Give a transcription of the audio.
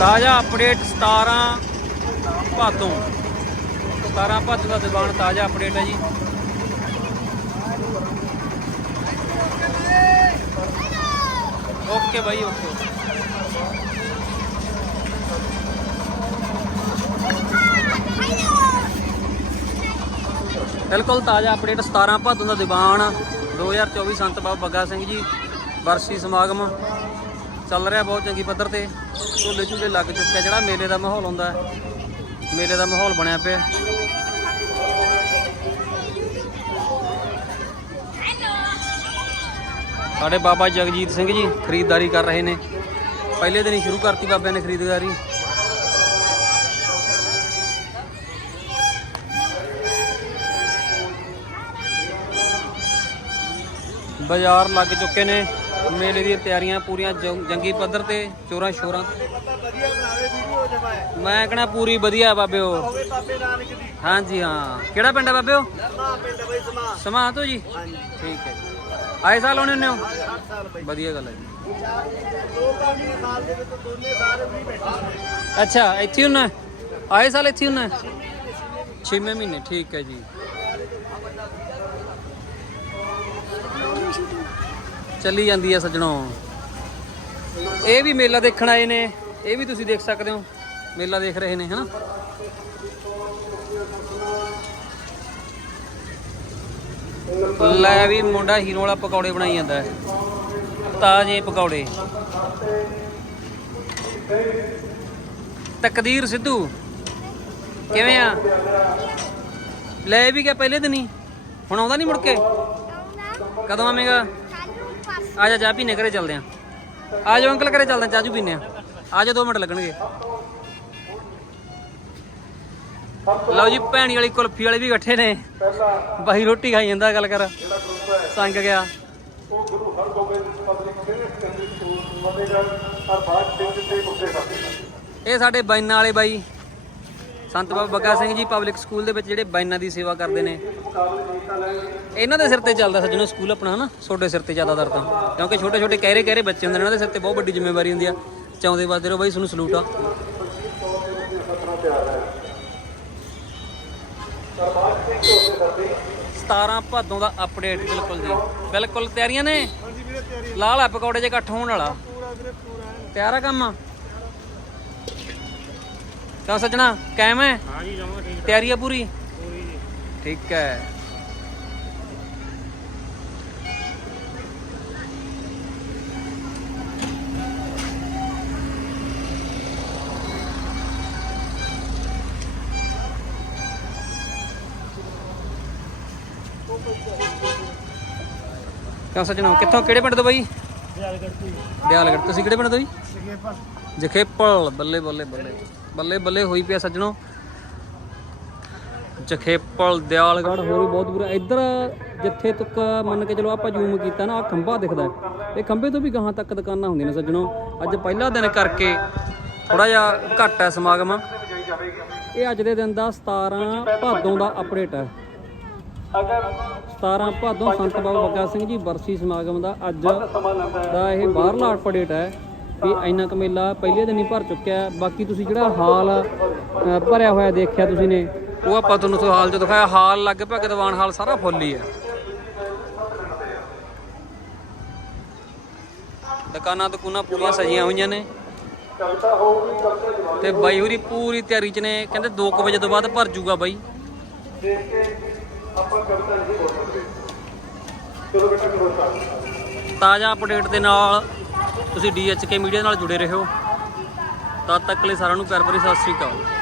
ਤਾਜ਼ਾ ਅਪਡੇਟ 17 ਭਾਦੋਂ। 17 ਭਾਦੋਂ ਦਾ ਦੀਵਾਨ ਤਾਜ਼ਾ ਅਪਡੇਟ ਹੈ ਜੀ। ਓਕੇ ਬਾਈ ਓਕੇ ਬਿਲਕੁਲ ਤਾਜ਼ਾ ਅਪਡੇਟ 17 ਭਾਦੋਂ ਦਾ ਦੀਵਾਨ 2024 ਸੰਤ ਬਾਬਾ ਬੱਗਾ ਸਿੰਘ ਜੀ ਵਰਸੀ ਸਮਾਗਮ। ਚੱਲ ਰਿਹਾ ਬਹੁਤ ਚੰਗੀ ਪੱਧਰ ਤੇ। ਝੂਲੇ ਝੂਲੇ ਲੱਗ ਚੁੱਕਿਆ ਜਿਹੜਾ ਮੇਲੇ ਦਾ ਮਾਹੌਲ ਹੁੰਦਾ ਮੇਲੇ ਦਾ ਮਾਹੌਲ ਬਣਿਆ ਪਿਆ। ਸਾਡੇ ਬਾਬਾ ਜਗਜੀਤ ਸਿੰਘ ਜੀ ਖਰੀਦਦਾਰੀ ਕਰ ਰਹੇ ਨੇ। ਪਹਿਲੇ ਦਿਨ ਹੀ ਸ਼ੁਰੂ ਕਰਤੀ ਬਾਬਿਆਂ ਨੇ ਖਰੀਦਦਾਰੀ। ਬਾਜ਼ਾਰ ਲੱਗ ਚੁੱਕੇ ਨੇ। ਮੇਲੇ ਦੀਆਂ ਤਿਆਰੀਆਂ ਪੂਰੀਆਂ ਜੰ- ਜੰਗੀ ਪੱਧਰ ਤੇ ਚੋਰਾਂ ਸ਼ੋਰਾਂ। ਵਧੀਆ ਬਣਾਵੇ ਵੀਡੀਓ ਜਮਾਏ ਮੈਂ ਕਹਣਾ ਪੂਰੀ ਵਧੀਆ ਬਾਬਿਓ ਹੋਵੇ ਬਾਬੇ ਨਾਨਕ ਦੀ ਹਾਂਜੀ, ਹਾਂ। ਕਿਹੜਾ ਪਿੰਡ ਹੈ ਬਾਬਿਓ ਸਮਾ ਪਿੰਡ ਬਈ ਸਮਾ ਸਮਾਂ ਤੋਂ ਜੀ? ਹਾਂਜੀ ਠੀਕ ਹੈ ਆਏ ਸਾਲ ਆਉਣੇ ਹੁੰਦੇ ਹੋ? 8 ਸਾਲ ਬਈ ਵਧੀਆ ਗੱਲ ਹੈ ਜੀ। ਦੋ ਕਾਮੀ ਸਾਲ ਦੇ ਵਿੱਚ ਦੋਨੇ ਸਾਰੇ ਵੀ ਬੈਠੇ ਅੱਛਾ, ਇੱਥੇ ਹੁੰਨਾ ਹੈ? ਆਏ ਸਾਲ ਇੱਥੇ ਹੁੰਨਾ 6ਵੇਂ ਮਹੀਨੇ, ਠੀਕ ਹੈ ਜੀ। ਚੱਲੀ ਜਾਂਦੀ ਹੈ ਸੱਜਣੋ। ਇਹ ਵੀ ਮੇਲਾ ਦੇਖਣ ਆਏ ਨੇ, ਇਹ ਵੀ ਤੁਸੀਂ ਦੇਖ ਸਕਦੇ ਹੋ। ਮੇਲਾ ਦੇਖ ਰਹੇ ਨੇ, ਹਨਾ? ਲੈ ਵੀ ਮੁੰਡਾ ਹੀਰੋ ਵਾਲਾ ਪਕੌੜੇ ਬਣਾਈ ਜਾਂਦਾ ਹੈ। ਤਾਜ਼ੇ ਪਕੌੜੇ। ਤਕਦੀਰ ਸਿੱਧੂ, ਕਿਵੇਂ ਆ? ਲੈ ਵੀ ਗਿਆ ਪਹਿਲੇ ਦਿਨ ਹੀ। ਹੁਣ ਆਉਂਦਾ ਨਹੀਂ ਮੁੜ ਕੇ? ਕਦੋਂ ਆਵੇਂਗਾ? ਆ ਜਾ ਚਾਹ ਪੀਣੇ ਘਰੇ ਚੱਲਦੇ ਆ। ਆ ਜਾਓ ਅੰਕਲ ਘਰੇ ਚੱਲਦੇ ਆ, ਚਾਹ ਚੂ ਪੀਨੇ ਆ। ਆ ਜਾ 2 ਮਿੰਟ ਲੱਗਣਗੇ। ਲਓ ਜੀ, ਭੈਣੀ ਵਾਲੀ ਕੁਲਫੀ ਵਾਲੇ ਵੀ ਇਕੱਠੇ ਨੇ। ਬਾਈ ਰੋਟੀ ਖਾਈ ਜਾਂਦਾ, ਗੱਲ ਕਰ। ਸੰਗ ਗਿਆ। ਇਹ ਸਾਡੇ ਬਾਈਨਾਂ ਵਾਲੇ ਬਾਈ। ਸੰਤ ਬਾਬਾ ਬੱਗਾ ਸਿੰਘ ਜੀ ਪਬਲਿਕ ਸਕੂਲ ਦੇ ਵਿੱਚ ਜਿਹੜੇ ਬਾਈਨਾਂ ਦੀ ਸੇਵਾ ਕਰਦੇ ਨੇ। ਇਹਨਾਂ ਦੇ ਸਿਰ ਤੇ ਚੱਲਦਾ ਸੱਜਣੋ ਸਕੂਲ ਆਪਣਾ ਹਨਾ? ਛੋਟੇ ਸਿਰ ਤੇ ਜ਼ਿਆਦਾਤਰ ਤਾਂ। ਕਿਉਂਕਿ ਛੋਟੇ ਛੋਟੇ ਕਹਿਰੇ ਕਹਿਰੇ ਬੱਚੇ ਹੁੰਦੇ ਨੇ ਇਹਨਾਂ ਦੇ ਸਿਰ ਤੇ ਬਹੁਤ ਵੱਡੀ ਜ਼ਿੰਮੇਵਾਰੀ ਹੁੰਦੀ ਆ। ਚਾਉਂਦੇ ਵੱਜਦੇ ਰਹੋ ਬਾਈ ਤੁਹਾਨੂੰ ਸਲੂਟ ਆ। ਸਤਾਰਾਂ ਭਾਦੋਂ ਦਾ ਅਪਡੇਟ ਬਿਲਕੁਲ ਜੀ। ਬਿਲਕੁਲ ਤਿਆਰੀਆਂ ਨੇ? ਹਾਂਜੀ ਵੀਰੇ ਤੇਰੀ ਲਾਲ ਆ ਪਕੌੜੇ ਜੇ ਇਕੱਠ ਹੋਣ ਵਾਲਾ। ਪੂਰਾ ਵੀਰੇ ਪੂਰਾ ਤਿਆਰ ਆ ਕੰਮ? ਕਿਉਂ ਸੱਜਣਾ ਕਾਇਮ ਹੈ? ਹਾਂਜੀ ਜਮਾ ਠੀਕ ਤਿਆਰੀ ਆ ਪੂਰੀ? ਪੂਰੀ ਜੀ। ਠੀਕ ਹੈ। ਕਿਉਂ ਸੱਜਣਾ ਕਿੱਥੋਂ ਕਿਹੜੇ ਪਿੰਡ ਤੋਂ ਬਾਈ? ਦਿਆਲ ਕਰਤੀ ਦਿਆਲਗੜ੍ਹ ਤੁਸੀਂ ਕਿਹੜੇ ਪਿੰਡ ਤੋਂ ਜੀ? ਜਖੇਪਲ ਬੱਲੇ ਬੱਲੇ ਬੱਲੇ। ਬੱਲੇ ਬੱਲੇ ਹੋਈ ਪਿਆ ਸੱਜਣੋ। ਜਖੇਪਲ, ਦਿਆਲਗੜ੍ਹ ਹੋਰ ਵੀ ਬਹੁਤ ਬੁਰਾ। ਇੱਧਰ ਜਿੱਥੇ ਤੱਕ ਮੰਨ ਕੇ ਚਲੋ ਆਪਾਂ ਜ਼ੂਮ ਕੀਤਾ ਨਾ ਆ ਖੰਭਾ ਦਿਖਦਾ। ਇਹ ਖੰਭੇ ਤੋਂ ਵੀ ਗਾਹਾਂ ਤੱਕ ਦੁਕਾਨਾਂ ਹੁੰਦੀਆਂ ਨੇ ਸੱਜਣੋ। ਅੱਜ ਪਹਿਲਾ ਦਿਨ ਕਰਕੇ ਥੋੜਾ ਜਿਹਾ ਘੱਟ ਹੈ ਸਮਾਗਮ। ਇਹ ਅੱਜ ਦੇ ਦਿਨ ਦਾ 17 ਭਾਦੋਂ ਦਾ ਅਪਡੇਟ ਹੈ। 17 ਭਾਦੋਂ ਸੰਤ ਬਾਬਾ ਬੱਗਾ ਸਿੰਘ ਜੀ ਬਰਸੀ ਸਮਾਗਮ ਦਾ ਅੱਜ ਦਾ ਇਹ ਬਾਹਰਲਾ ਅਪਡੇਟ ਹੈ। ਵੀ ਇੰਨਾ ਕੁ ਮੇਲਾ ਪਹਿਲੇ ਦਿਨ ਹੀ ਭਰ ਚੁੱਕਿਆ ਬਾਕੀ ਤੁਸੀਂ ਜਿਹੜਾ ਹਾਲ ਅ, ਭਰਿਆ ਹੋਇਆ ਦੇਖਿਆ ਤੁਸੀਂ ਨੇ। ਉਹ ਆਪਾਂ ਤੁਹਾਨੂੰ ਤੋਂ ਹਾਲ ਚ ਦਿਖਾਇਆ ਹਾਲ ਲਗਭਗ ਪਿਆ ਦੀਵਾਨ ਹਾਲ ਸਾਰਾ ਫੁੱਲ ਹੀ ਹੈ। ਦੁਕਾਨਾਂ ਦੁਕਾਨਾਂ ਪੂਰੀਆਂ ਸਜੀਆਂ ਹੋਈਆਂ ਨੇ। ਤੇ ਬਾਈ ਹੋਰੀ ਪੂਰੀ ਤਿਆਰੀ ਚ ਨੇ ਕਹਿੰਦੇ 2 ਵਜੇ ਤੋਂ ਬਾਅਦ ਭਰ ਜੂਗਾ ਬਾਈ। ਤਾਜ਼ਾ ਅਪਡੇਟ ਦੇ ਨਾਲ ਤੁਸੀਂ DHK ਮੀਡੀਆ ਨਾਲ ਜੁੜੇ ਰਹੋ। ਤਦ ਤੱਕ ਲਈ ਸਾਰਿਆਂ ਨੂੰ ਪਿਆਰ ਭਰੀ ਸਤਿ ਸ੍ਰੀ ਅਕਾਲ।